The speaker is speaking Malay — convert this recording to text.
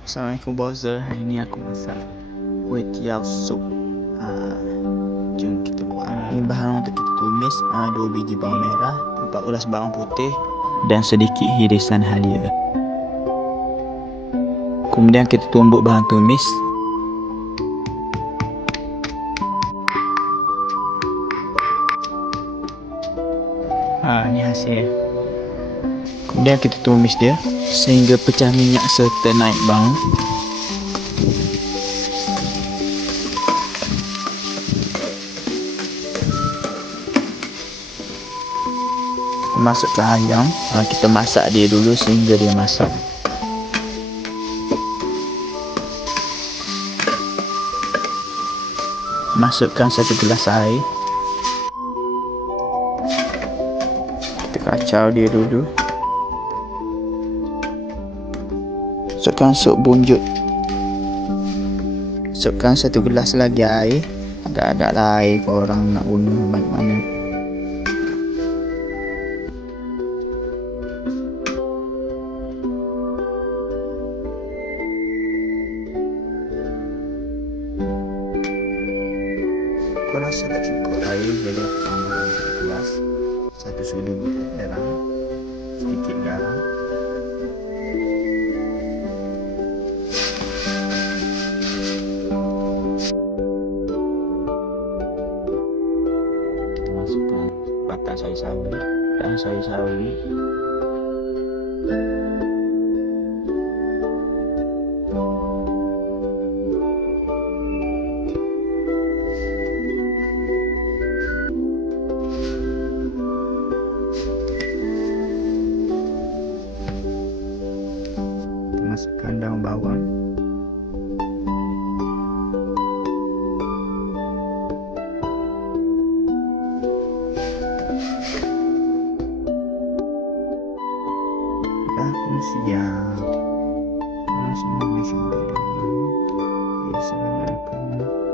Assalamualaikum bosser. Hari ni aku masak kuih tiaw sup. Jom kita buat. Ini bahan untuk kita tumis 2 biji bawang merah, 4 ulas bawang putih dan sedikit hirisan halia. Kemudian kita tumbuk bahan tumis. Ini hasil. Kemudian kita tumis dia sehingga pecah minyak serta naik bau. Masukkan ayam. Kita masak dia dulu sehingga dia masak. Masukkan 1 gelas air. Kita kacau dia dulu. Masukkan sup bunjut. Masukkan 1 gelas lagi air. Agak-agak lah air korang nak guna banyak mana. Aku rasa tak cukup air, jadi aku tambah 1 gelas. 1 sudu garam, sedikit garam. Kita masukkan batang sawi-sawi dan sawi-sawi. Masukkan daun bawang. Dah pun siap. Langsung boleh sampai dulu. Assalamualaikum.